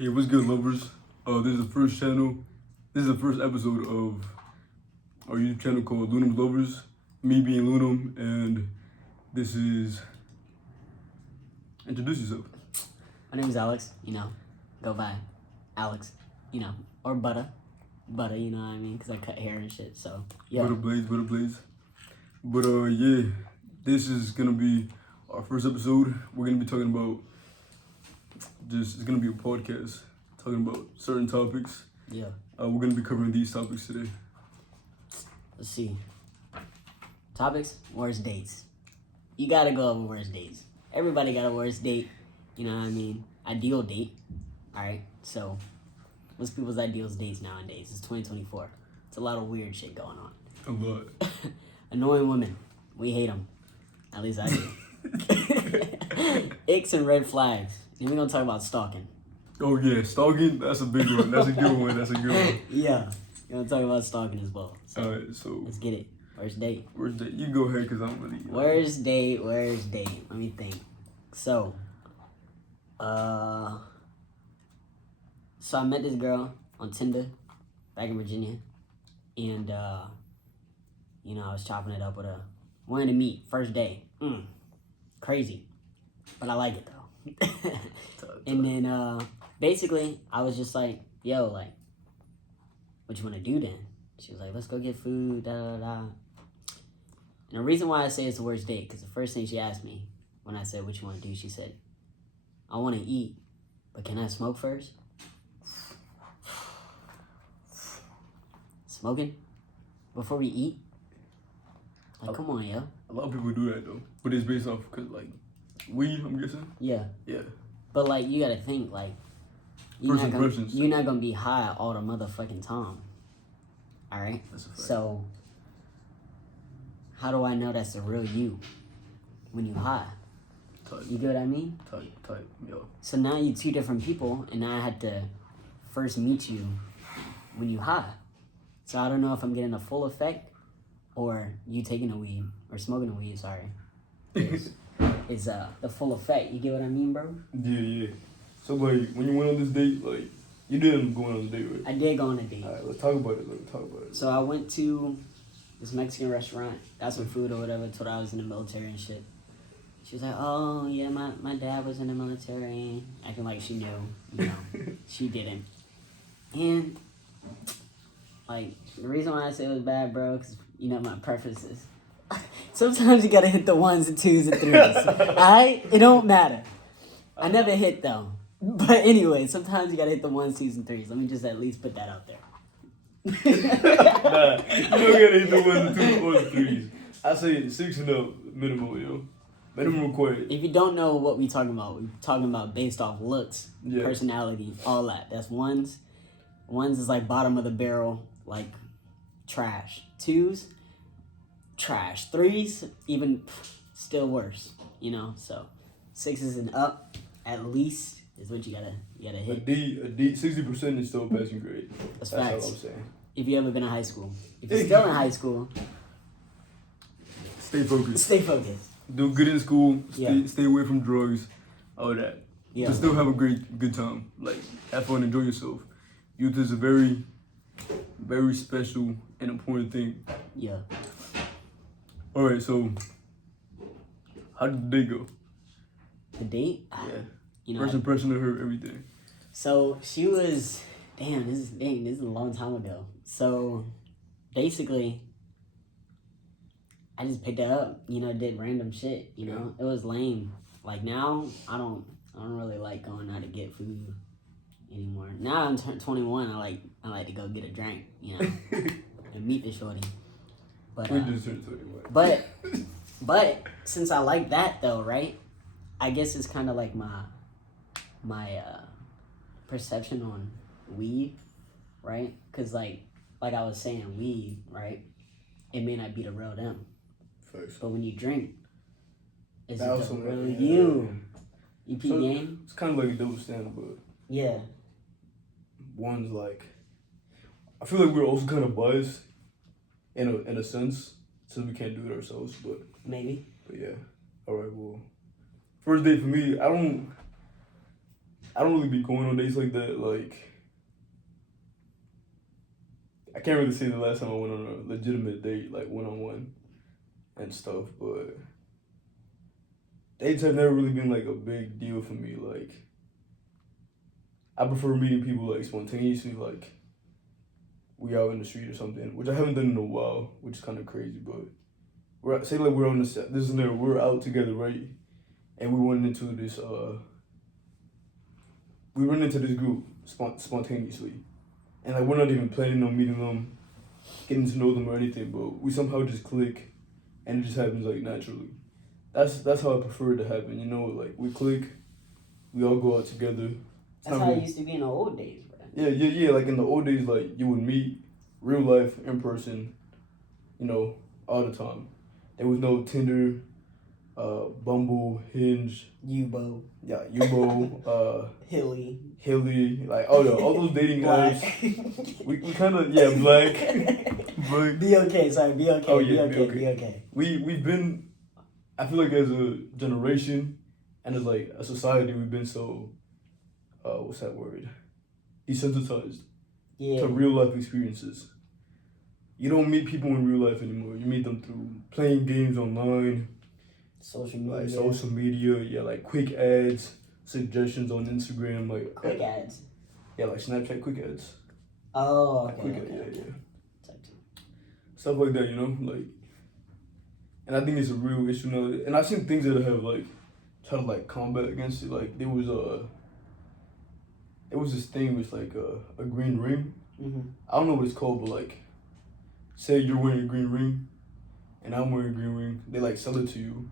Hey, what's good, lovers? This is the first channel. This is the first episode of our YouTube channel called Lunar's Lovers. Me being Lunam, and this is. Introduce yourself. My name is Alex. Go by Alex. Or Butter, you know what I mean? Because I cut hair and shit. So yeah. Butter Blaze. But yeah, this is gonna be our first episode. We're gonna be talking about. It's gonna be a podcast talking about certain topics. Yeah. We're gonna be covering these topics today. Let's see. Topics: worst dates. You gotta go over worst dates. Everybody got a worst date. You know what I mean? Ideal date. All right. So, what's people's ideal dates nowadays? It's 2024. It's a lot of weird shit going on. A lot. Annoying women. We hate them. At least I do. Icks and red flags. And we're gonna talk about stalking. Oh yeah, stalking. That's a big one. That's a good one. Yeah, we're gonna talk about stalking as well. So, all right, so let's get it. Worst date. Worst date. You go ahead, cause I'm really. Worst date. Let me think. So I met this girl on Tinder back in Virginia, and I was chopping it up with her. Wanted to meet first day. Crazy, but I like it though. And then basically I was just like, yo, like, what you want to do then? She was like, let's go get food, da da da. And the reason why I say it's the worst date, because the first thing she asked me when I said what you want to do, she said, I want to eat, but can I smoke first? Smoking before we eat? Like, come on, yo. A lot of people do that though, but it's based off cause like weed, I'm guessing. Yeah. Yeah. But like, you gotta think like, you're not gonna be high all the motherfucking time. All right. That's a fact. So, how do I know that's the real you when you high? Type. You get what I mean? Type. Yo. So now you two different people, and I had to first meet you when you high. So I don't know if I'm getting a full effect, or you taking the weed or smoking the weed. Sorry. Is the full effect. You get what I mean, bro? Yeah. So like, when you went on this date, like, you didn't go on the date, right? I did go on a date. All right, let's talk about it. So I went to this Mexican restaurant, got some food or whatever, told her I was in the military and shit. She was like, oh, yeah, my dad was in the military, acting like she knew, She didn't. And, like, the reason why I say it was bad, bro, because, my preferences. Sometimes you gotta hit the 1s and 2s and 3s, alright? It don't matter. I never hit, though. But anyway, sometimes you gotta hit the 1s, 2s, and 3s. Let me just at least put that out there. Nah, you don't gotta hit the 1s, 2s, or 3s. I say 6 and up minimum, yo. Minimum required. If you don't know what we're talking about based off looks, personality, all that. That's 1s. 1s is like bottom of the barrel, like trash. 2s, trash. 3s, even still worse, So 6s and up, at least, is what you gotta hit. A D, 60% is still passing grade. That's all facts. I'm saying. If you ever been in high school. If you're still in high school, stay focused. Do good in school. Stay away from drugs. All that. Yeah. But still have a good time. Like, have fun, enjoy yourself. Youth is a very, very special and important thing. Yeah. All right, so how did the date go? The date? Yeah. First impression of her, everything. So she was, this is a long time ago. So basically, I just picked her up, did random shit, It was lame. Like now, I don't really like going out to get food anymore. Now I'm 21, I like to go get a drink, and meet the shorty. But we just turned 21. But since I like that though, right? I guess it's kind of like my perception on weed, right? Because like I was saying, weed, right? It may not be the real them. First. But when you drink, it's the real you. You peep game? It's kind of like a double standard, but yeah. One's like, I feel like we're also kind of biased in a sense, since we can't do it ourselves, but maybe. But yeah, all right. Well, first date for me, I don't I don't really be going on dates like that. Like, I can't really say the last time I went on a legitimate date, like one-on-one and stuff, but dates have never really been like a big deal for me. Like, I prefer meeting people like spontaneously, like we out in the street or something, which I haven't done in a while, which is kind of crazy. But say like we're on this scenario, we're out together, right? And we went into this group spontaneously, and like we're not even planning on meeting them, getting to know them or anything, but we somehow just click, and it just happens like naturally. That's how I prefer it to happen. You know, like we click, we all go out together. That's how it used to be in the old days, bro. Yeah. Like in the old days, like you would meet real life in person, you know, all the time. There was no Tinder, Bumble, Hinge, Yubo. Yeah, Yubo, Hilly, like all those dating apps. We kind of black. Be okay, sorry. Be okay. Oh yeah, be okay. We've been. I feel like as a generation and as like a society, we've been so. What's that word? Desensitized to real life experiences. You don't meet people in real life anymore. You meet them through playing games online, social media, like quick ads, suggestions on Instagram, like quick ads. Yeah, like Snapchat quick ads. Oh, like okay. Yeah. Stuff like that, you know, like, and I think it's a real issue now. And I've seen things that have like try to like combat against it. Like there was this thing with like a green ring. Mm-hmm. I don't know what it's called, but like, say you're wearing a green ring, and I'm wearing a green ring. They like sell it to you,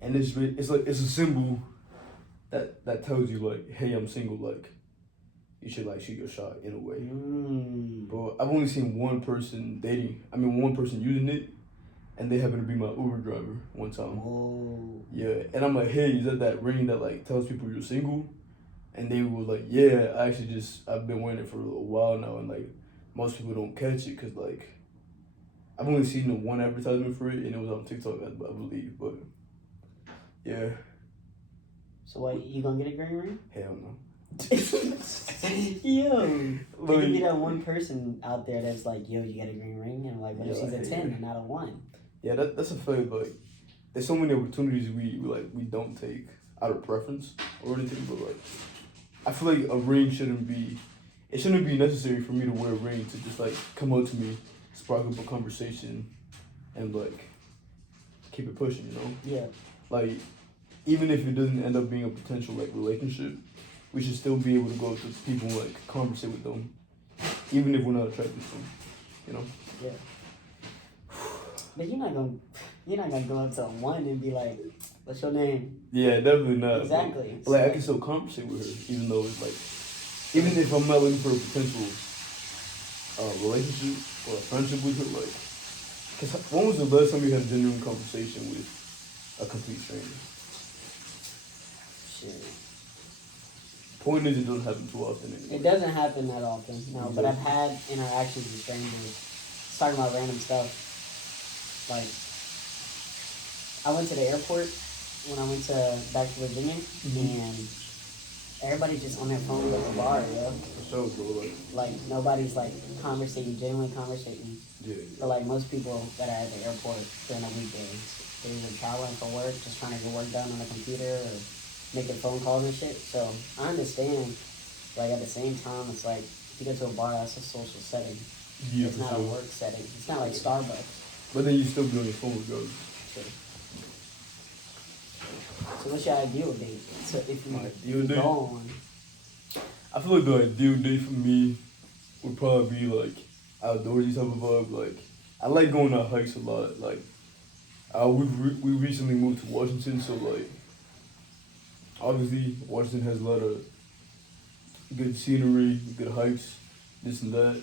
and it's like it's a symbol that tells you like, hey, I'm single. Like, you should like shoot your shot in a way. But I've only seen one person using it, and they happen to be my Uber driver one time. Whoa. Yeah, and I'm like, hey, is that ring that like tells people you're single? And they was like, yeah, I've been wearing it for a while now, and like most people don't catch it because like I've only seen the one advertisement for it, and it was on TikTok, I believe. But yeah. So what, you gonna get a green ring? Hell no. Yo, there could be that one person out there that's like, yo, you got a green ring, and like, what if she's a 10 and not a 1? Yeah, that's a fact. Like, there's so many opportunities we don't take out of preference or anything, but like, I feel like a ring shouldn't be necessary for me to wear a ring to just like come up to me, spark up a conversation, and like keep it pushing, you know? Yeah. Like, even if it doesn't end up being a potential like relationship, we should still be able to go up to people and like conversate with them, even if we're not attracted to them, you know? Yeah. But you're not gonna go up to a 1 and be like, what's your name? Yeah, definitely not. Exactly. But like, I can still conversate with her, even though it's like, even if I'm not looking for a potential relationship or a friendship with her, like, cause when was the last time you had a genuine conversation with a complete stranger? Shit. Point is, it doesn't happen too often anymore. It doesn't happen that often, no. But I've had interactions with strangers, talking about random stuff. Like, I went to the airport when I went back to Virginia, and everybody's just on their phone at the bar, yo. For sure, bro. Like nobody's like genuinely conversating. Yeah. But like most people that are at the airport during the weekdays, they're either traveling for work, just trying to get work done on the computer, or making phone calls and shit. So I understand. Like at the same time, it's like if you go to a bar, that's a social setting. Yeah, it's not a work setting. It's not like Starbucks. But then you still be on your phone regardless. Sure. So what's your ideal date? So if you go on. I feel like the ideal date for me would probably be like outdoorsy type of vibe. Like I like going on hikes a lot. Like we recently moved to Washington, so like obviously Washington has a lot of good scenery, good hikes, this and that.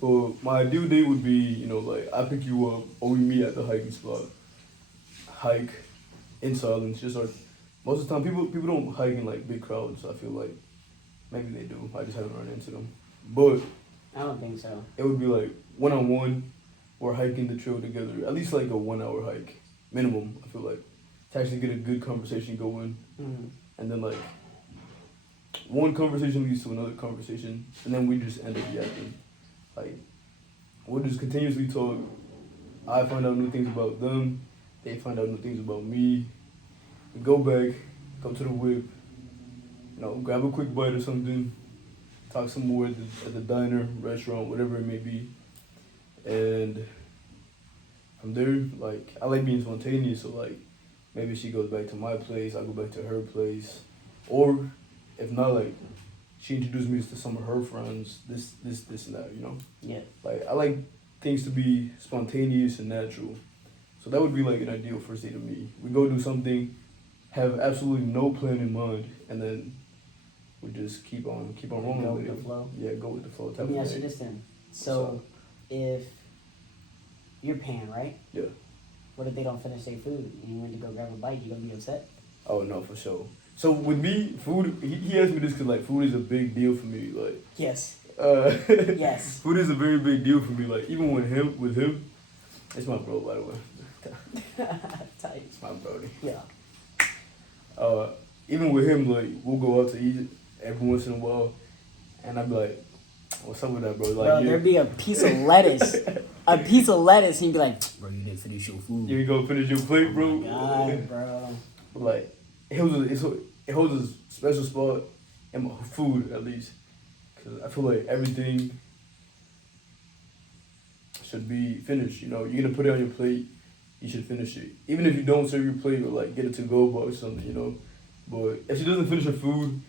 But my ideal date would be, like I pick you up or we meet at the hiking spot. Hike in silence. Just like most of the time people don't hike in like big crowds. I feel like maybe they do. I just haven't run into them. But I don't think so. It would be like one-on-one or hiking the trail together. At least like a 1 hour hike minimum. I feel like to actually get a good conversation going, and then like one conversation leads to another conversation, and then we just end up yapping. Like, we'll just continuously talk. I find out new things about them. They find out new things about me. We go back, go to the whip, grab a quick bite or something, talk some more at the diner, restaurant, whatever it may be. And from there, like, I like being spontaneous, so, like, maybe she goes back to my place, I go back to her place. Or, if not, like, she introduced me to some of her friends, this, and that, Yeah. Like, I like things to be spontaneous and natural. So that would be, like, an ideal first date to me. We go do something, have absolutely no plan in mind, and then we just keep on rolling Go with with it. the flow. Yeah, go with the flow type Let me of ask you day. this then. So, if you're paying, right? Yeah. What if they don't finish their food and you went to go grab a bite? You gonna be upset? Oh, no, for sure. So with me, food, he asked me this because, like, food is a big deal for me. Like, Yes. yes. Food is a very big deal for me. Like, even with him, it's my bro, by the way. Tight. It's my brody. Yeah. Even with him, like, we'll go out to eat every once in a while, and I'd be like, what's up with that, bro? Like, Bro, there'd be a piece of lettuce. A piece of lettuce, and he'd be like, bro, you didn't finish your food. You go finish your plate, bro. Oh my God, bro. Like, it holds a special spot in my food, at least. Because I feel like everything should be finished, You're going to put it on your plate, you should finish it. Even if you don't serve your plate or, like, get it to go box or something, But if she doesn't finish her food,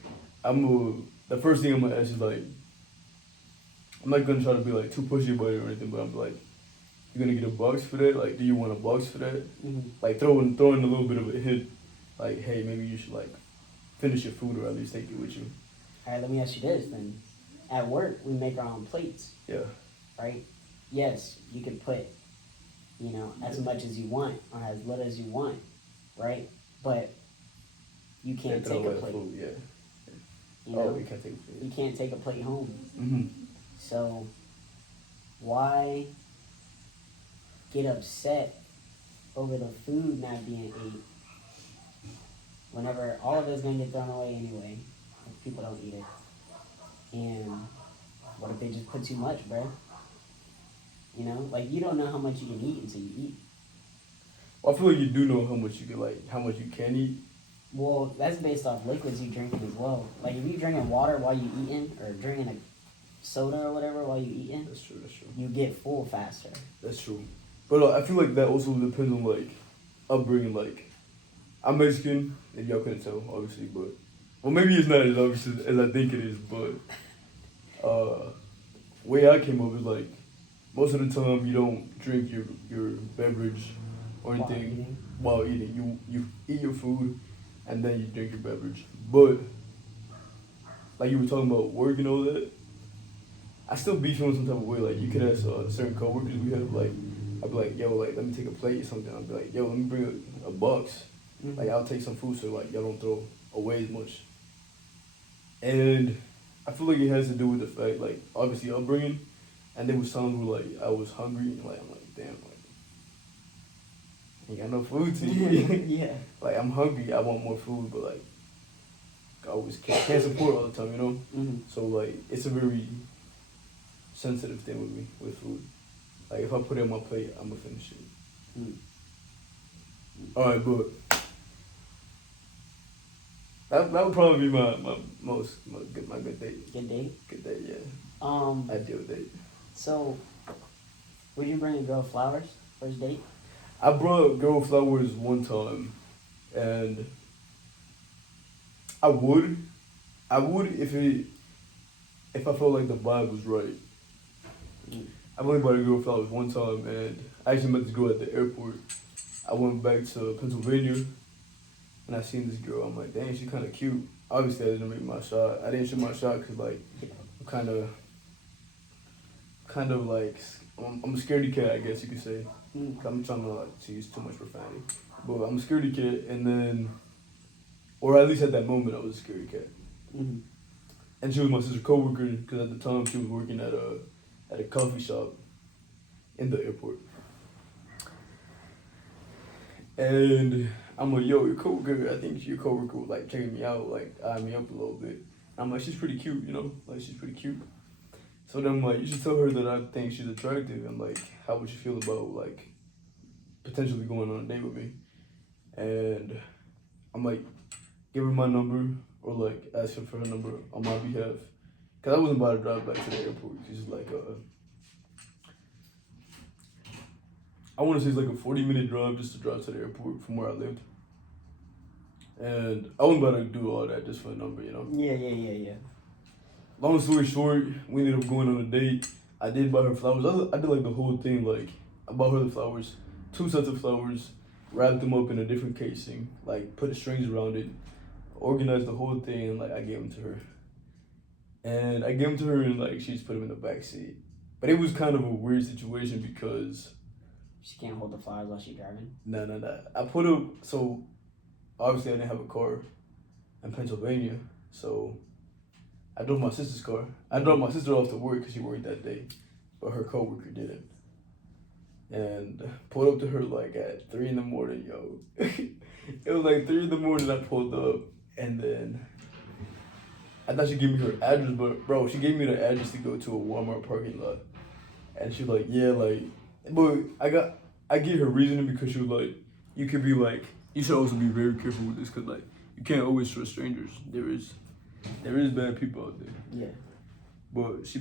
the first thing I'm going to ask is, like, I'm not going to try to be, like, too pushy about it or anything, but I'm like, you're going to get a box for that? Like, do you want a box for that? Mm-hmm. Like, throw in a little bit of a hint. Like, hey, maybe you should, like, finish your food or at least take it with you. All right, let me ask you this then. At work, we make our own plates. Yeah. Right? Yes, you can put, as much as you want or as little as you want, right? But you can't take a plate. Food, yeah. You can't take a plate. You can't take a plate home. Mm-hmm. So, why get upset over the food not being ate whenever all of it's going to get thrown away anyway if people don't eat it? And what if they just put too much, bro? Like, you don't know how much you can eat until you eat. Well, I feel like you do know how much you can eat. Well, that's based off liquids you drinking as well. Like, if you drinking water while you eating or drinking a soda or whatever while you eating, That's true. you get full faster. That's true. But I feel like that also depends on, like, upbringing. Like, I'm Mexican, and y'all couldn't tell, obviously, but... Well, maybe it's not as obvious as I think it is, but... way I came up is, like, most of the time you don't drink your beverage or anything while eating. You eat your food, and then you drink your beverage. But, like you were talking about work and all that, I still be feeling some type of way. Like, you could ask certain coworkers we have, like, I'd be like, yo, like, let me take a plate or something. I'd be like, yo, let me bring a box. Mm-hmm. Like, I'll take some food so, like, y'all don't throw away as much. And I feel like it has to do with the fact, like, obviously upbringing. And there was times where, like, I was hungry. And, like, I'm like, damn, like, ain't got no food to eat. Yeah. Like, I'm hungry. I want more food. But, like, I always can't support all the time, Mm-hmm. So, like, it's a very sensitive thing with me, with food. Like, if I put it on my plate, I'm going to finish it. Mm-hmm. All right, but that would probably be my good date. Good date? Good date, yeah. Ideal date. So, would you bring a girl flowers first date? I brought a girl flowers one time, and I would if I felt like the vibe was right. I've only bought a girl flowers one time, and I actually met this girl at the airport. I went back to Pennsylvania, and I seen this girl. I'm like, dang, she kind of cute. Obviously, I didn't make my shot. I didn't shoot my shot because, like, I'm kind of like, I'm a scaredy cat, I guess you could say. I'm trying to, like, to use too much profanity. But I'm a scaredy cat, and then, or at least at that moment, I was a scaredy cat. Mm-hmm. And she was my sister's coworker, because at the time she was working at a coffee shop in the airport. And I'm like, yo, your coworker, I think your coworker was, like, checking me out, like, eyeing me up a little bit. I'm like, she's pretty cute, you know, like she's pretty cute. So then I'm like, you should tell her that I think she's attractive and like, how would you feel about like potentially going on a date with me? And I'm like, give her my number or like ask her for her number on my behalf. Cause I wasn't about to drive back to the airport. It's like I want to say it's like a 40-minute drive just to drive to the airport from where I lived. And I wasn't about to do all that just for a number, you know? Yeah. Long story short, we ended up going on a date. I did buy her flowers. I did like the whole thing. Like, I bought her the flowers, 2 sets of flowers, wrapped them up in a different casing, like put the strings around it, organized the whole thing, and like I gave them to her. And I gave them to her and like she just put them in the back seat. But it was kind of a weird situation because She can't hold the flowers while she's driving. no. I put up, so obviously I didn't have a car in Pennsylvania, so I drove my sister's car. I dropped my sister off to work because she worked that day, but her coworker didn't. And pulled up to her like at 3 in the morning, yo. It was like 3 in the morning I pulled up, and then I thought she gave me her address, but bro, she gave me the address to go to a Walmart parking lot. And she was like, yeah, like, but I get her reasoning because she was like, you could be like, you should also be very careful with this because like, you can't always trust strangers. There is bad people out there. Yeah. But she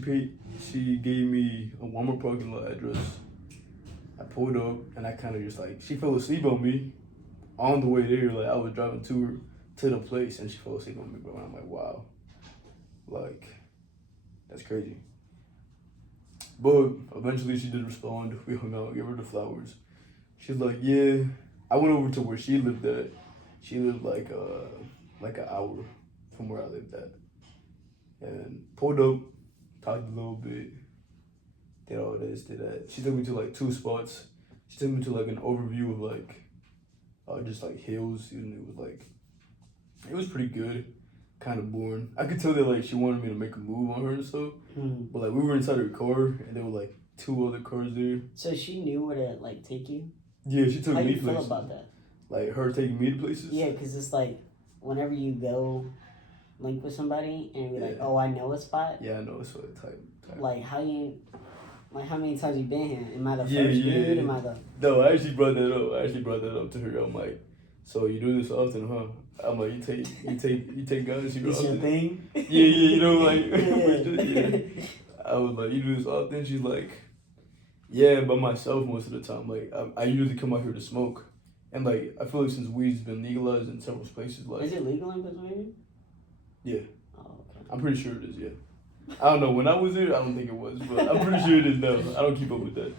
gave me a Walmart parking lot address. I pulled up and I kind of just like, she fell asleep on me on the way there. Like I was driving to her to the place and she fell asleep on me, bro. And I'm like, wow, like that's crazy. But eventually she did respond. We hung out, gave her the flowers. She's like, yeah. I went over to where she lived at. She lived like an hour from where I lived at. And pulled up, talked a little bit, did all this, did that. She took me to like 2 spots. She took me to like an overview of like just like hills, and it was pretty good. Kind of boring. I could tell that like she wanted me to make a move on her and stuff. But like we were inside her car and there were like 2 other cars there. So she knew where to like take you? Yeah, she took How me you places. feel about that? Like her taking me to places? Yeah, because it's like whenever you go link with somebody and be like, oh, I know a spot. Yeah, I know it's what type. Like how many times you been here? Am I the first Yeah. dude? Am I the No, I actually brought that up to her. I'm like, so you do this often, huh? I'm like, you take guys here This your often? thing? Yeah, you know, like, Yeah. I was like, you do this often? She's like, yeah, by myself most of the time. Like, I usually come out here to smoke. And, like, I feel like since weed's been legalized in several places, like... Is it legal in Pennsylvania? Yeah. Oh, okay. I'm pretty sure it is, yeah. I don't know. When I was there, I don't think it was. But I'm pretty sure it is now. I don't keep up with that.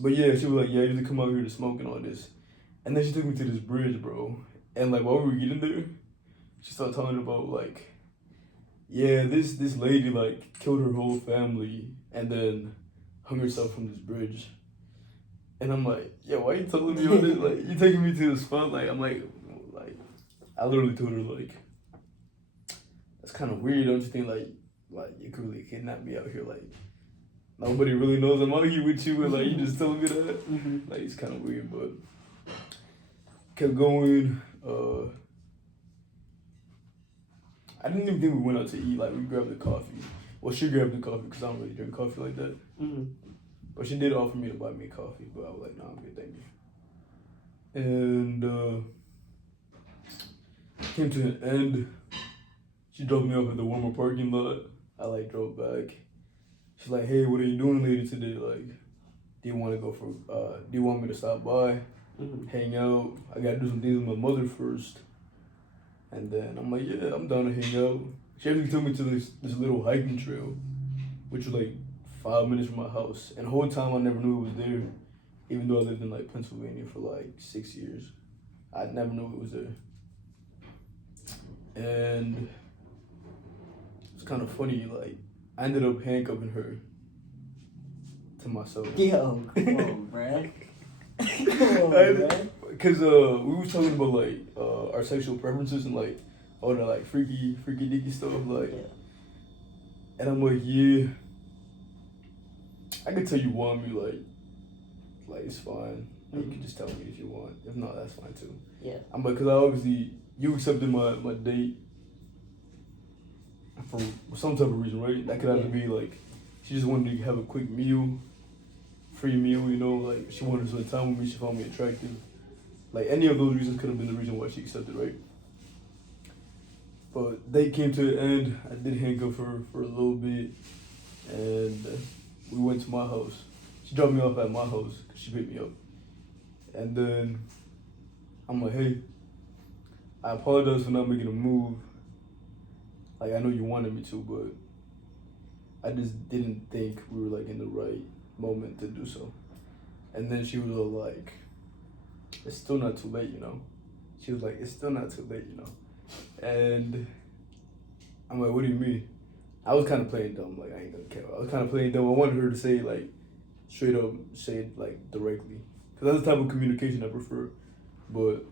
But, yeah, she was like, yeah, I usually come out here to smoke and all this. And then she took me to this bridge, bro. And, like, while we were getting there, she started talking about, like... Yeah, this lady, like, killed her whole family and then hung herself from this bridge. And I'm like, yeah, why are you telling me all this? Like, you taking me to the spot? Like, I'm like, I literally told her, like, that's kind of weird, don't you think? Like you could really kidnap me out here. Like, nobody really knows I'm out here with you, and, like, you just telling me that? Like, it's kind of weird, but kept going. I didn't even think we went out to eat. Like, we grabbed the coffee. Well, she grabbed the coffee because I don't really drink coffee like that. But she did offer me to buy me coffee, but I was like, no, I'm good, thank you. And came to an end. She dropped me off at the Walmart parking lot. I like drove back. She's like, hey, what are you doing later today? Like, do you want me to stop by, hang out? I gotta do some things with my mother first. And then I'm like, yeah, I'm down to hang out. She actually took me to this little hiking trail, which was like 5 minutes from my house. And the whole time I never knew it was there, even though I lived in like Pennsylvania for like 6 years. I never knew it was there. And it's kind of funny, like, I ended up handcuffing her to myself. Yo, come on, bruh. Come on, bruh. Because we was talking about, like, our sexual preferences and, like, all the, like, freaky deaky stuff, like, and I'm like, yeah, I could tell you want me, like, it's fine. Like, you can just tell me if you want. If not, that's fine, too. Yeah. I'm like, because I obviously, you accepted my date, for some type of reason, right? That could either be like she just wanted to have a quick meal, free meal, you know, like she wanted to spend time with me, she found me attractive. Like any of those reasons could have been the reason why she accepted, right? But they came to an end. I did handcuff her for a little bit, and we went to my house. She dropped me off at my house because she picked me up. And then I'm like, hey, I apologize for not making a move. Like, I know you wanted me to, but I just didn't think we were like in the right moment to do so. And then she was all like, it's still not too late, you know? She was like, it's still not too late, you know? And I'm like, what do you mean? I was kind of playing dumb, like, I ain't gonna care. I was kind of playing dumb. I wanted her to say, like, straight up, say it, like, directly. Because that's the type of communication I prefer. But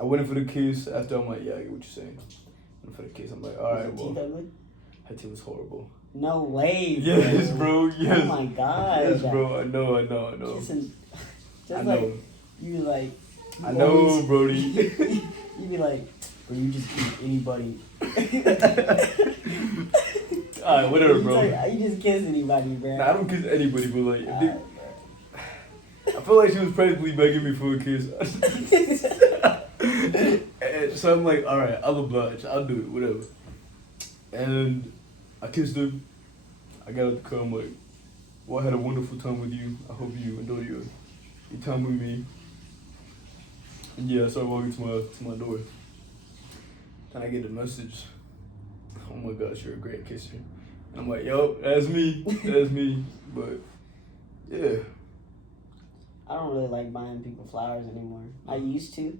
I went in for the kiss. After, I'm like, yeah, I get what you're saying. Went for the kiss. I'm like, all right, well. Her teeth was horrible. No way, bro. Yes, bro, yes. Oh, my God. Yes, bro, I know. Kissing, just I like, know. you like. I know, Brody. You be like, bro, you just kiss anybody. Alright, whatever, bro. You just kiss anybody, bro. Nah, I don't kiss anybody, but like, if they, I feel like she was practically begging me for a kiss. And so I'm like, alright, I'll oblige. I'll do it, whatever. And I kissed her. I got out the car. I'm like, well, I had a wonderful time with you. I hope you enjoy your time with me. And yeah, I started walking to my door. Then I get the message. Oh my gosh, you're a great kisser. And I'm like, yo, that's me. That's me. But yeah. I don't really like buying people flowers anymore. I used to.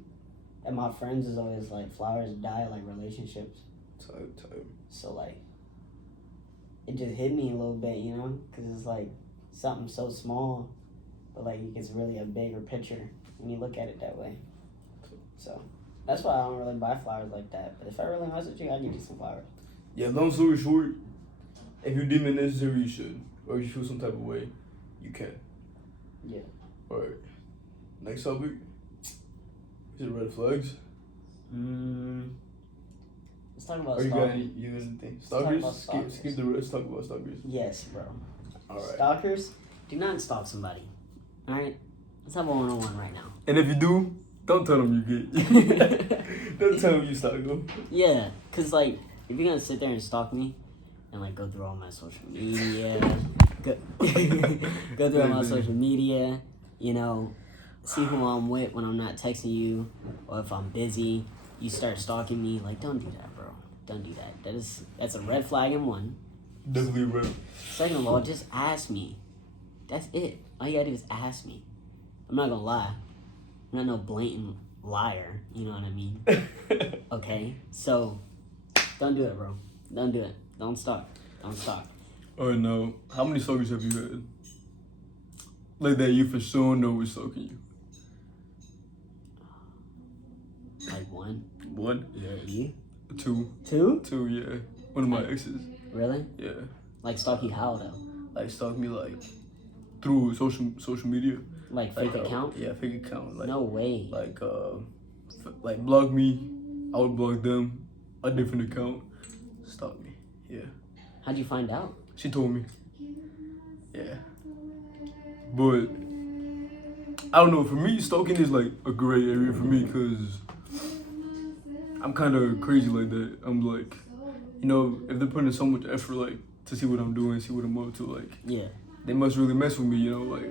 And my friends is always like, flowers die like relationships. Type. So like, it just hit me a little bit, you know? Because it's like something so small, but like it's really a bigger picture when you look at it that way. So that's why I don't really buy flowers like that. But if I really mess with you, I'll give you some flowers. Yeah, long story short, if you deem it necessary, you should. Or if you feel some type of way, you can. Yeah. Alright. Next topic. Is it red flags? Let's talk about Or you got stalkers. anything? Let's talk about Stalkers? stalkers. Skip the rest, talk about stalkers. Yes, bro. Alright. Stalkers, do not stalk somebody. Alright? Let's have a one-on-one right now. And if you do, don't tell them you get. Don't tell them you stalk them. Yeah, because, like, if you're going to sit there and stalk me and, like, go through all my social media, go through all my social media, you know, see who I'm with when I'm not texting you, or if I'm busy, you start stalking me, like, don't do that, bro. Don't do that. That's a red flag in one. Definitely red. Second of all, just ask me. That's it. All you gotta do is ask me. I'm not gonna lie. I'm not no blatant liar. You know what I mean? Okay? So, don't do it, bro. Don't do it. Don't stalk. Don't stalk. Alright, now, how many stalkers have you had? Like that you for sure know was stalking you? Like one? One? Yeah, you? Two. Two? Two, yeah. One of my exes. Really? Yeah. Like stalk you how, though? Like stalk me like through social media. Like fake account? Yeah, fake account. Like No way. like block me. I would block them. A different account. Stalk me. Yeah. How'd you find out? She told me. Yeah. But I don't know. For me, stalking is like a gray area for me because I'm kind of crazy like that. I'm like, you know, if they're putting so much effort like to see what I'm doing, see what I'm up to, like, Yeah. they must really mess with me, you know, like.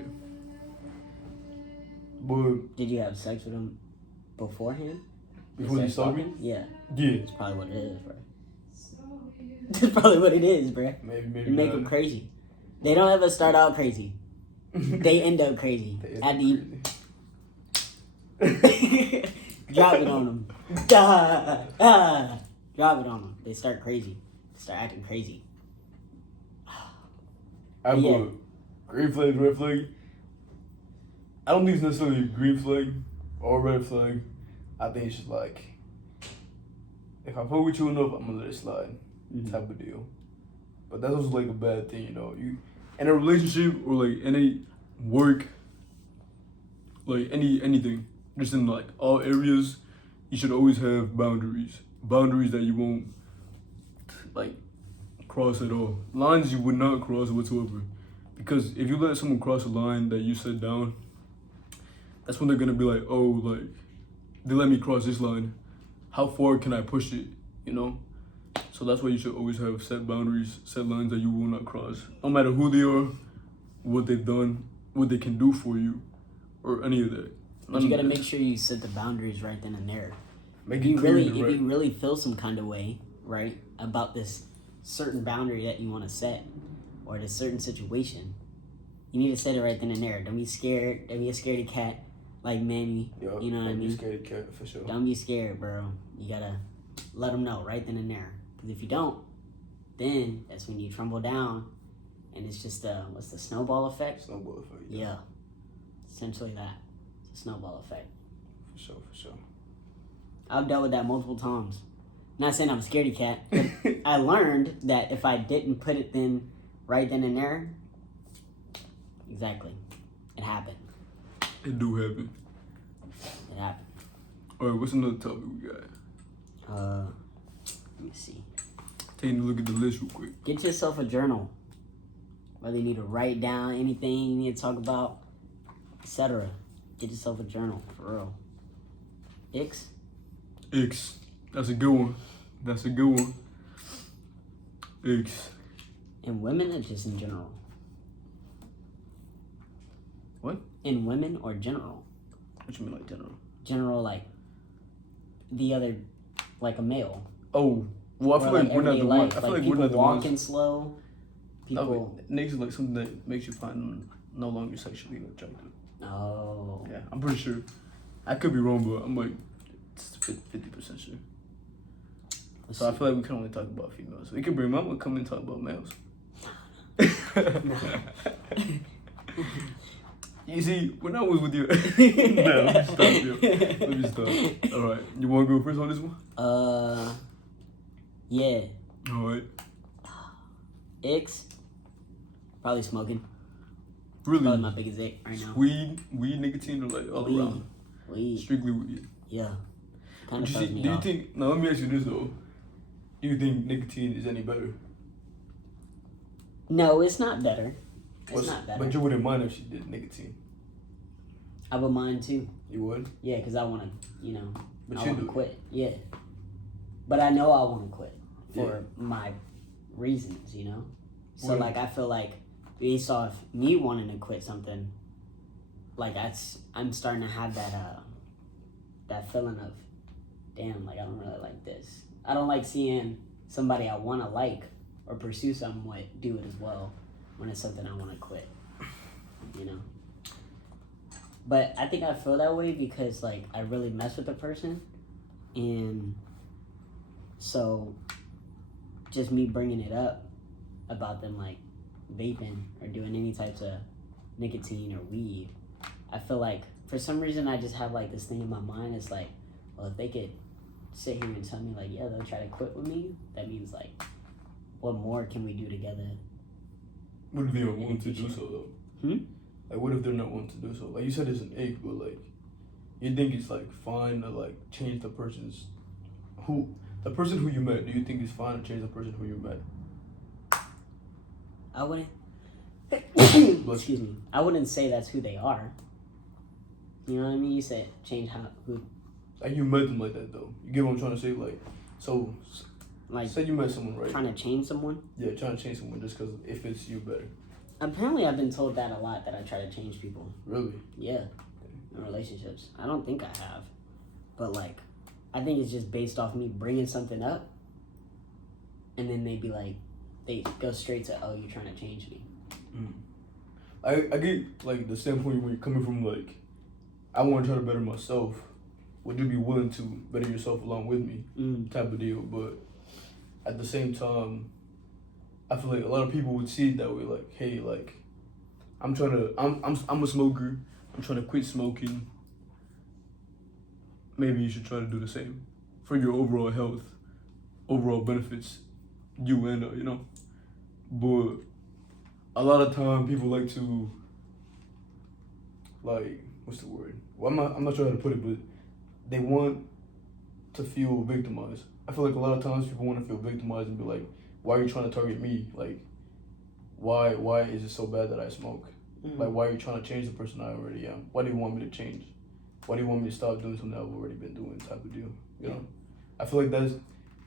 But Did you have sex with him beforehand? before they stalk me, Yeah. yeah, That's probably what it is, bro. That's probably what it is, bro. maybe You make not. them crazy. They don't ever start out crazy. They end up crazy. At the drop it on them. Drop it on them. They start crazy. Start acting crazy. I Yeah. put green flag, red flag. I don't think it's necessarily a green flag or a red flag. I think it's just like, if I fuck with you enough, I'm gonna let it slide, type of deal. But that's also like a bad thing, you know. You in a relationship or like any work, like anything, just in like all areas, you should always have boundaries. Boundaries that you won't like cross at all. Lines you would not cross whatsoever. Because if you let someone cross a line that you set down, that's when they're gonna be like, oh, like, they let me cross this line. How far can I push it? You know? So that's why you should always have set boundaries, set lines that you will not cross. No matter who they are, what they've done, what they can do for you, or any of that. But you gotta make sure you set the boundaries right then and there. Make it clear. If you really feel some kind of way, right, about this certain boundary that you want to set, or this certain situation, you need to set it right then and there. Don't be scared. Don't be a scaredy cat like Manny. Yep, you know what I mean? Don't be scaredy cat for sure. Don't be scared, bro. You gotta let them know right then and there. Because if you don't, then that's when you tremble down, and it's just what's the snowball effect? Snowball effect. Yeah. Essentially that. It's a snowball effect. For sure. I've dealt with that multiple times. Not saying I'm a scaredy cat, but I learned that if I didn't put it right then and there, exactly, it happened. It do happen. It happened. All right, what's another topic we got? Let me see. Taking a look at the list real quick. Get yourself a journal. Whether you need to write down anything you need to talk about, etc. Get yourself a journal, for real. X? X. That's a good one. X. In women or just in general? What? In women or general? What you mean, like general? General, like the other, like a male. Oh, well, I feel like we're not the ones. I feel like we're not the ones. Walking slow. People. Niggas is like something that makes you find them no longer sexually attractive. Oh. Yeah, I'm pretty sure. I could be wrong, but I'm like 50% sure. So I feel like we can only talk about females. We could bring Mama and come and talk about males. You see, when I was with you, no, let me stop, yo. Let me stop. All right, you want to go first on this one? Yeah. All right. X. Probably smoking. Really? Probably my biggest ick right now. Weed, nicotine, or like all around? Weed. Strictly weed. Yeah. Kind of Do you think? Now let me ask you this though. Do you think nicotine is any better? No, it's not better. It's not better. But you wouldn't mind if she did nicotine. I would mind too. You would? Yeah, because I want to, But I you want to do. quit. Yeah. But I know I want to quit for my reasons, So, What? like, I feel like based off me wanting to quit something, like, I'm starting to have that feeling of, damn, like, I don't really like this. I don't like seeing somebody I want to like or pursue something with do it as well when it's something I want to quit, But I think I feel that way because, like, I really mess with the person, and so just me bringing it up about them, like, vaping or doing any types of nicotine or weed, I feel like for some reason I just have, like, this thing in my mind. It's like, well, if they could sit here and tell me, like, yeah, they'll try to quit with me, that means, like, what more can we do together? What if they don't want to do so though? Like, what if they're not wanting to do so? Like you said, it's an ache, but like, you think it's like fine to like change the person who you met? Do you think it's fine to change the person who you met? I wouldn't. Excuse me. I wouldn't say that's who they are. You know what I mean? You said change who. Like you met them like that though. You get what I'm trying to say? Like, so. Like, say you met someone, right? Trying to change someone? Yeah, trying to change someone just because it fits you better. Apparently, I've been told that a lot, that I try to change people. Really? Yeah. In relationships. I don't think I have. But, like, I think it's just based off me bringing something up. And then they be like, they go straight to, oh, you're trying to change me. I get, like, the standpoint where you're coming from, like, I want to try to better myself. Would you be willing to better yourself along with me? Type of deal. But at the same time, I feel like a lot of people would see it that way. Like, hey, like, I'm a smoker. I'm trying to quit smoking. Maybe you should try to do the same for your overall health, overall benefits, you and But a lot of time people like to, like, what's the word? Well, I'm not sure how to put it, but they want to feel victimized. I feel like a lot of times people want to feel victimized and be like, why are you trying to target me? Like, why is it so bad that I smoke? Like, why are you trying to change the person I already am? Why do you want me to change? Why do you want me to stop doing something I've already been doing? Type of deal. You know, I feel like that's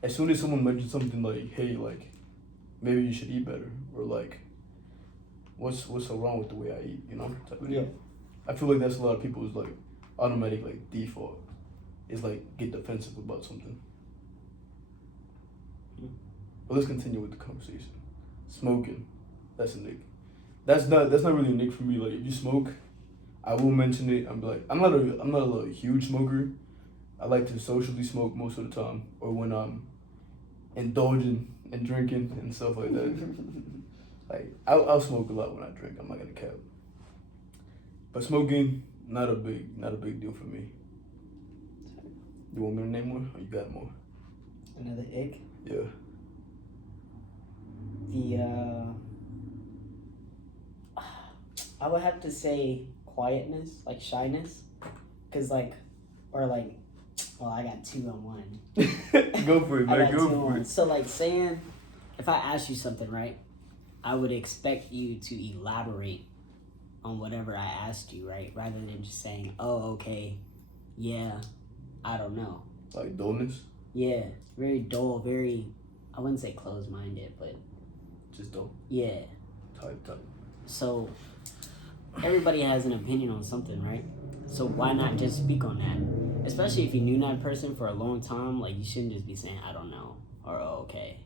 as soon as someone mentions something like, hey, like, maybe you should eat better, or like, what's so wrong with the way I eat? You know, type of deal. I feel like that's a lot of people's like automatic like default is like get defensive about something. But let's continue with the conversation. Smoking, that's a nick. That's not really a nick for me. Like if you smoke, I will mention it. I'm like I'm not a huge smoker. I like to socially smoke most of the time, or when I'm indulging and drinking and stuff like that. Like I'll smoke a lot when I drink. I'm not gonna cap. But smoking, not a big deal for me. You want me to name more, or you got more? Another ick. Yeah. I would have to say quietness, like shyness, cause like, or like, well, I got two on one. Go for it, man. Go for it. So like saying, if I ask you something, right, I would expect you to elaborate on whatever I asked you, right, rather than just saying, oh, okay, yeah, I don't know. Like dullness. Yeah, very dull, very, I wouldn't say closed-minded, but just dull. Yeah. Type. So everybody has an opinion on something, right? So why not just speak on that? Especially if you knew that person for a long time, like you shouldn't just be saying, I don't know, or oh, okay,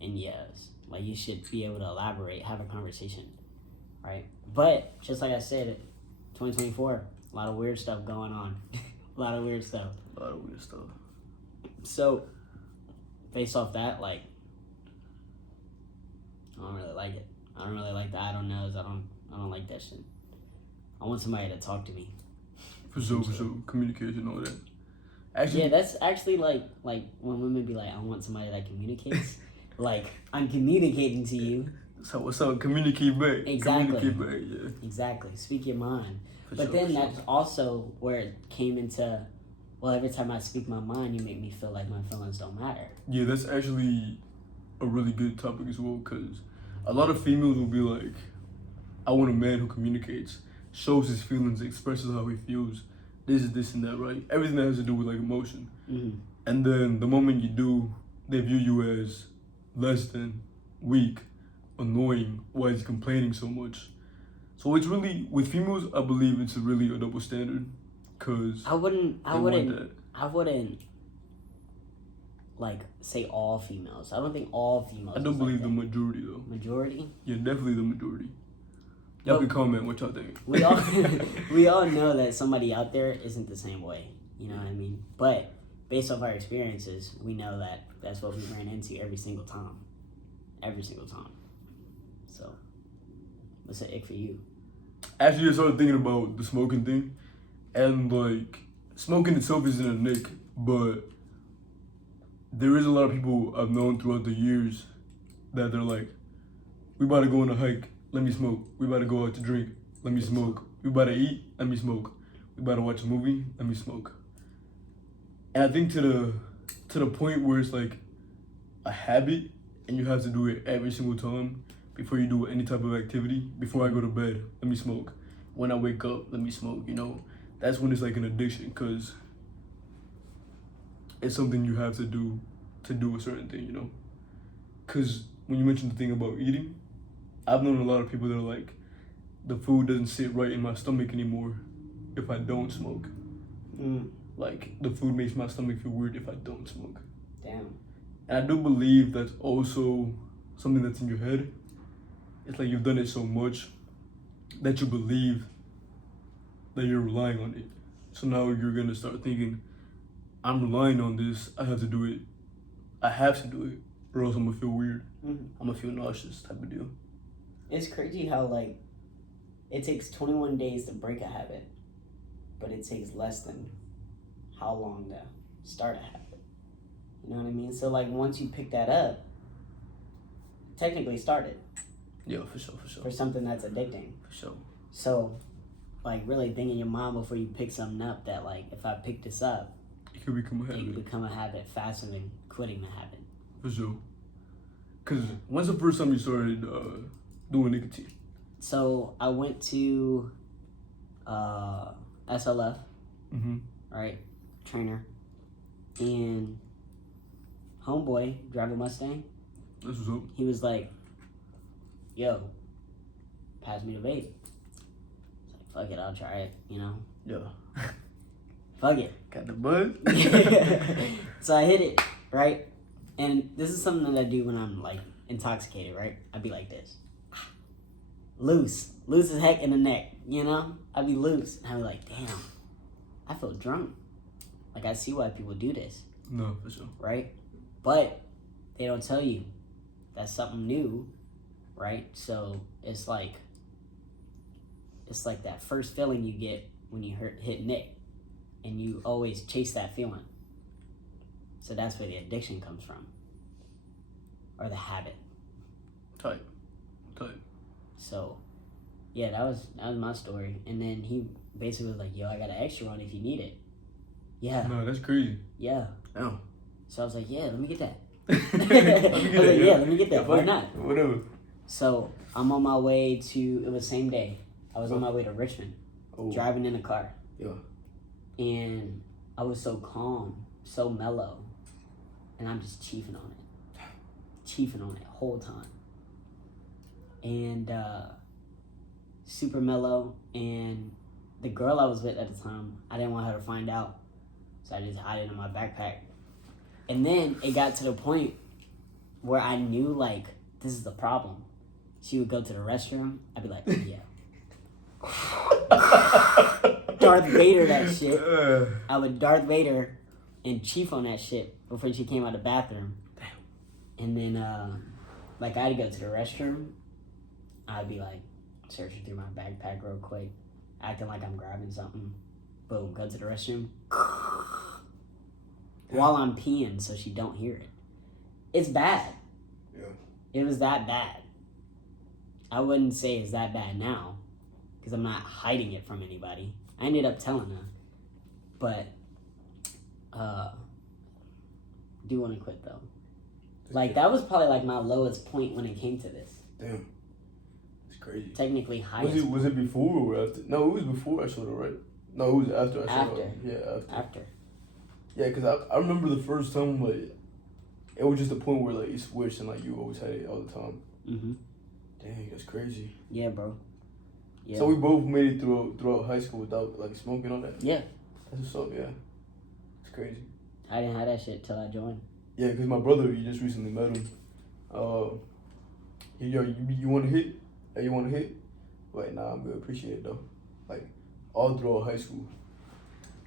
and yes. Like you should be able to elaborate, have a conversation, right? But just like I said, 2024, a lot of weird stuff going on. A lot of weird stuff. So based off that, like, I don't really like it. I don't really like the I don't knows. I don't like that shit. I want somebody to talk to me. For sure. Communication, all that. Actually, yeah, that's actually like when women be like, I want somebody that communicates. Like, I'm communicating to you. So what's up? Communicate back. Exactly. Communicate back, yeah. Exactly. Speak your mind. For but sure, then that's also where it came into, well, every time I speak my mind, you make me feel like my feelings don't matter. Yeah, that's actually a really good topic as well, because a lot of females will be like, I want a man who communicates, shows his feelings, expresses how he feels, this and that, right? Everything that has to do with like emotion. Mm-hmm. And then the moment you do, they view you as less than, weak, annoying, why is he complaining so much? So it's really, with females, I believe it's really a double standard, because I wouldn't like say all females. I don't think all females. I don't believe the majority though. Majority? Yeah, definitely the majority. Y'all can comment what y'all think. We all know that somebody out there isn't the same way. You know what I mean? But based off our experiences, we know that that's what we ran into every single time. Every single time. So, what's an ick for you? Actually, I started thinking about the smoking thing, and like smoking itself isn't a nick, but there is a lot of people I've known throughout the years that they're like, we about to go on a hike, let me smoke. We about to go out to drink, let me smoke. We about to eat, let me smoke. We about to watch a movie, let me smoke. And I think to the point where it's like a habit and you have to do it every single time before you do any type of activity. Before I go to bed, let me smoke. When I wake up, let me smoke, you know. That's when it's like an addiction, because it's something you have to do a certain thing, you know. Because when you mentioned the thing about eating, I've known a lot of people that are like, the food doesn't sit right in my stomach anymore if I don't smoke. Like, the food makes my stomach feel weird if I don't smoke. Damn. And I do believe that's also something that's in your head. It's like you've done it so much that you believe that you're relying on it. So now you're gonna start thinking, I'm relying on this, I have to do it. I have to do it, or else I'm gonna feel weird. I'm gonna feel nauseous type of deal. It's crazy how, like, it takes 21 days to break a habit, but it takes less than how long to start a habit. You know what I mean? So, like, once you pick that up, technically started. Yeah, for sure. For something that's addicting. For sure. So, like, really think in your mind before you pick something up that, like, if I pick this up, it could become a habit. It could become a habit faster than quitting the habit. For sure. Cause when's the first time you started doing nicotine? So I went to SLF, Mm-hmm. right? Trainer. And homeboy, drive a Mustang, That's what's up. he was like, yo, pass me the vape. It's like, fuck it, I'll try it, you know? Yeah. Fuck it. Got the buzz? So I hit it, right? And this is something that I do when I'm like intoxicated, right? I'd be like this. Loose as heck in the neck, you know? I'd be loose. And I'd be like, damn, I feel drunk. Like, I see why people do this, No, for sure. right? But they don't tell you that's something new, right? So it's like that first feeling you get when you hit Nick, and you always chase that feeling. So that's where the addiction comes from, or the habit. Tight. So, yeah, that was my story. And then he basically was like, "Yo, I got an extra one if you need it." Yeah. No, that's crazy. Yeah. Damn. So I was like, "Yeah, let me get that." Let me I was like, "Yeah, let me get that. Yeah, Why fuck not?" it. Whatever. So I'm on my way to. It was same day. I was on my way to Richmond, Oh. driving in a car, Yeah. and I was so calm, so mellow, and I'm just chiefing on it whole time. And super mellow, and the girl I was with at the time, I didn't want her to find out, so I just hid it in my backpack. And then it got to the point where I knew, like, this is the problem. She would go to the restroom, I'd be like, oh, yeah. Darth Vader that shit. I would Darth Vader and chief on that shit before she came out of the bathroom. And then, like, I'd go to the restroom. I'd be like searching through my backpack real quick, acting like I'm grabbing something. Boom, go to the restroom. While I'm peeing so she don't hear it. It's bad. Yeah. It was that bad. I wouldn't say it's that bad now, because I'm not hiding it from anybody. I ended up telling her. But, do want to quit though. Like, that was probably like my lowest point when it came to this. Damn. It's crazy. Technically highest. Was it before or after? No, it was before I showed her, right? No, it was after I showed her. After. Yeah, After. Yeah, because I remember the first time, like, it was just a point where, like, you switched and, like, you always had it all the time. Mm-hmm. Dang, that's crazy. Yeah, bro. Yeah. So we both made it throughout high school without, like, smoking on that? Yeah. That's what's up, yeah. It's crazy. I didn't have that shit till I joined. Yeah, because my brother, you just recently met him. You want to hit? Hey, you want to hit? Like, nah, I'm good. Appreciate it, though. Like, all throughout high school.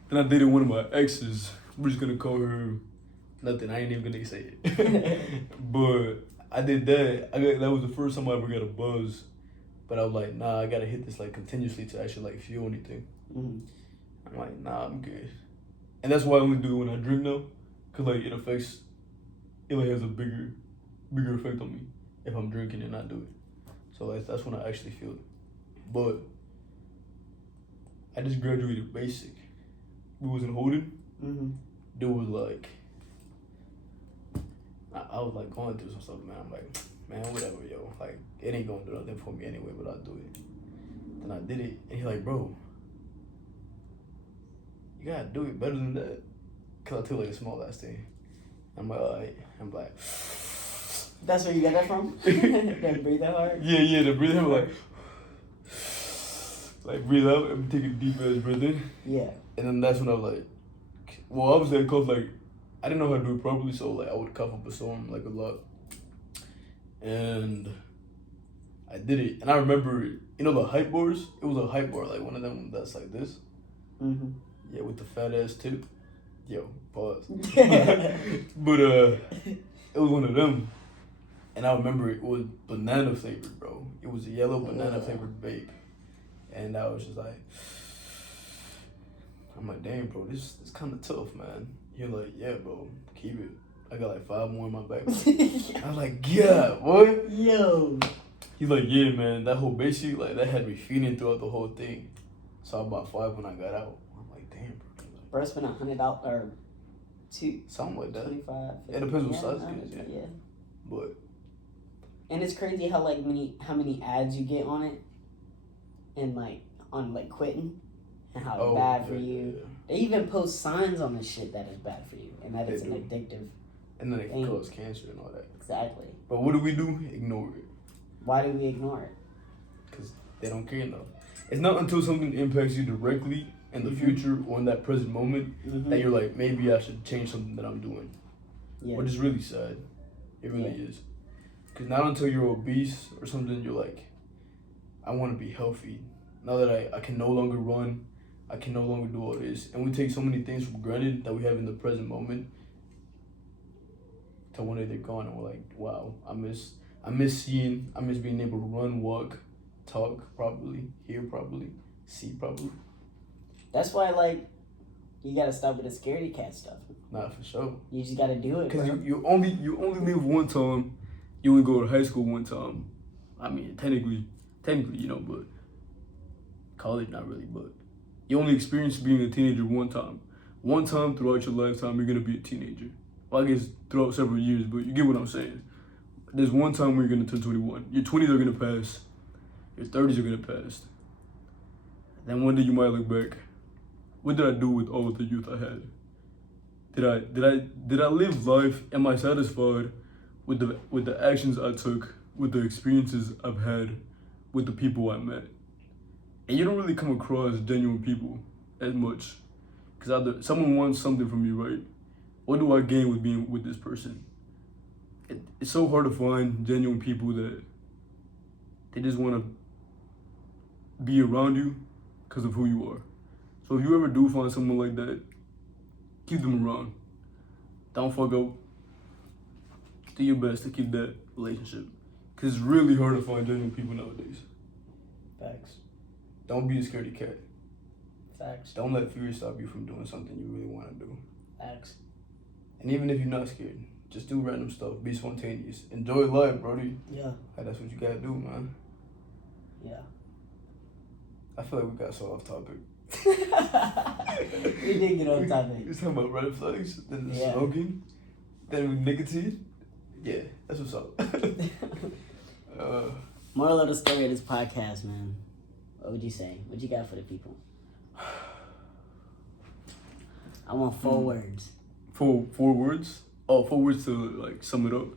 Then I dated one of my exes. We're just going to call her nothing. I ain't even going to say it. But I did that. That was the first time I ever got a buzz. But I was like, nah, I got to hit this, like, continuously to actually, like, feel anything. Mm-hmm. I'm like, nah, I'm good. And that's why I only do it when I drink now. Because, like, it like has a bigger effect on me if I'm drinking and not do it. So like that's when I actually feel it. But I just graduated basic. We wasn't holding. Mm-hmm. There was like I was like going through some stuff, man. I'm like, man, whatever, yo. Like it ain't gonna do nothing for me anyway, but I'll do it. Then I did it, and he's like, bro, you gotta do it better than that. Cause I took like a small ass thing. I'm like, alright. I'm like, That's where you got that from? That breathe that hard? yeah, the breathing, I'm like breathe out and take a deep ass breath in. Yeah. And then that's when I was like, well, obviously I cough like, I didn't know how to do it properly, so like I would cough up a storm like a lot. And I did it, and I remember, you know the hype bars? It was a hype bar, like one of them that's like this. Mm-hmm. Yeah, with the fat ass tip. Yo, pause. Yeah. But it was one of them. And I remember it was banana flavored, bro. It was a yellow banana flavored vape. And I was just like, I'm like, damn, bro, this is kind of tough, man. You're like, yeah, bro, keep it. I got like 5 more in my backpack. I was like, yeah, boy. Yo. He's like, yeah, man, that whole basic, like, that had me feeling throughout the whole thing. So I bought 5 when I got out. I'm like, damn, bro. Bro, spent $100 or $2. Something like that. 25. It depends what size it is, yeah. Yeah. But And it's crazy how how many ads you get on it, and on quitting, and how it's bad for you. Yeah. They even post signs on the shit that is bad for you, and that it's an addictive. And then it can cause cancer and all that. Exactly. But what do? Ignore it. Why do we ignore it? Because they don't care enough. It's not until something impacts you directly in the future or in that present moment that you're like, maybe I should change something that I'm doing. Yeah. Which is really sad. It really is. Because not until you're obese or something, you're like, I want to be healthy. Now that I can no longer run, I can no longer do all this. And we take so many things for granted that we have in the present moment. Till one day they're gone and we're like, wow, I miss being able to run, walk, talk properly, hear properly, see properly. That's why you gotta stop with the scaredy cat stuff. Nah, for sure. You just gotta do it. Because you only live one time. You only go to high school one time. I mean, technically, but college not really. But you only experience being a teenager one time. One time throughout your lifetime, you're gonna be a teenager. Well, I guess throughout several years, but you get what I'm saying. There's one time where you're gonna turn 21. Your 20s are gonna pass. Your 30s are gonna pass. Then one day you might look back. What did I do with all of the youth I had? Did I live life? Am I satisfied with the actions I took, with the experiences I've had, with the people I met? And you don't really come across genuine people as much, because either someone wants something from you, right? What do I gain with being with this person? It's so hard to find genuine people that they just want to be around you because of who you are. So if you ever do find someone like that, keep them around. Don't fuck up. Do your best to keep that relationship. Because it's really hard to find genuine people nowadays. Facts. Don't be a scaredy cat. Facts. Don't let fear stop you from doing something you really want to do. Facts. And even if you're not scared, just do random stuff. Be spontaneous. Enjoy life, brody. Yeah. That's what you gotta do, man. Yeah. I feel like we got so off topic. We did get off topic. We was talking about red flags, then smoking, then nicotine. Yeah, that's what's up. Moral of the story of this podcast, man. What would you say? What you got for the people? I want 4 words. 4 words? Oh, 4 words to sum it up.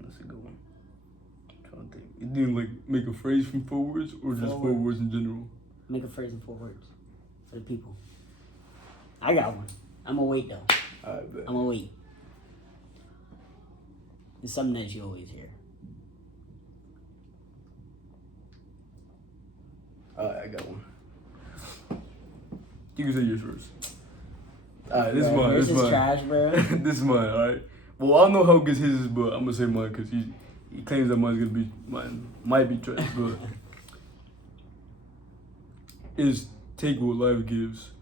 That's a good one. I'm trying to think. You didn't make a phrase from 4 words or just 4 words in general? Make a phrase in 4 words for the people. I got one. I'm gonna wait though. Alright, bet. I'm gonna wait. It's something that you always hear. Alright, I got one. You can say yours first. Alright, this is mine. This is trash, bro. This is mine, alright? Well, I don't know how good his is, but I'm gonna say mine because he claims that mine might be trash, but is take what life gives.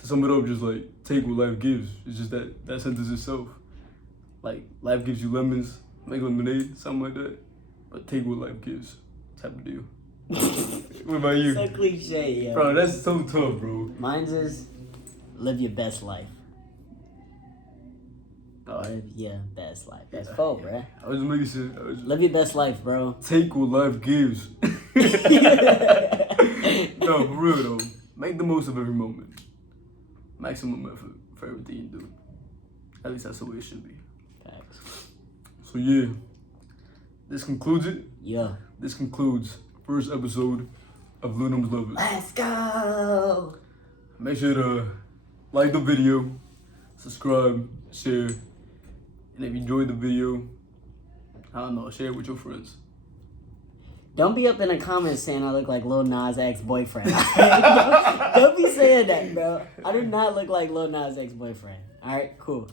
To sum it up, just take what life gives. It's just that sentence itself. Life gives you lemons, make lemonade, something like that. But take what life gives. Type of deal. What about you? So cliche, yo. Bro, that's so tough, bro. Mine's is live your best life. Live your best life. That's 4, bro. I was just making sure. Live your best life, bro. Take what life gives. No, for real though. Make the most of every moment. Maximum effort for everything you do. At least that's the way it should be. Facts. So yeah, this concludes it. Yeah. This concludes first episode of Lunar's Love It. Let's go. Make sure to like the video, subscribe, share, and if you enjoyed the video, I don't know, share it with your friends. Don't be up in the comments saying I look like Lil Nas' ex-boyfriend. Don't be saying that, bro. I do not look like Lil Nas' ex-boyfriend. All right, cool.